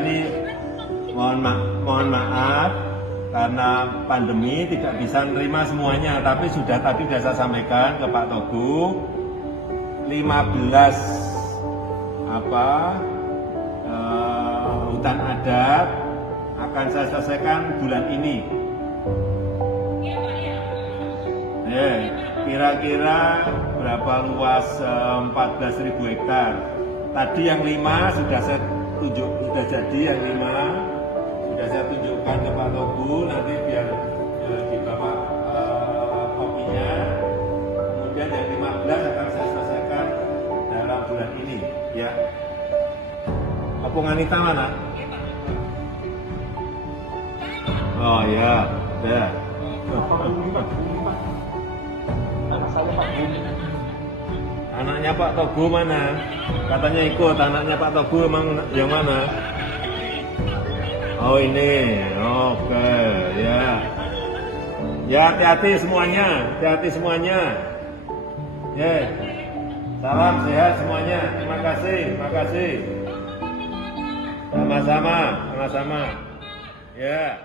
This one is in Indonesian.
ini mohon maaf karena pandemi tidak bisa menerima semuanya, tapi tadi sudah saya sampaikan ke Pak Togu 15 hutan adat akan saya selesaikan bulan ini. Kira-kira berapa luas 14.000 hektar. Tadi yang 5 sudah saya sudah jadi, yang 5 sudah saya tunjukkan ke Pak Togu, nanti biar di Bapak kopinya. Kemudian yang 15 akan saya selesaikan dalam bulan ini, ya. Opung Anita mana? Oh ya, ya. Anaknya Pak Togu mana? Katanya ikut, anaknya Pak Togu emang yang mana? Oh ini, oke, ya. Ya hati-hati semuanya, hati-hati semuanya. Ya, salam sehat semuanya. Terima kasih, terima kasih. Sama-sama, sama-sama. Ya.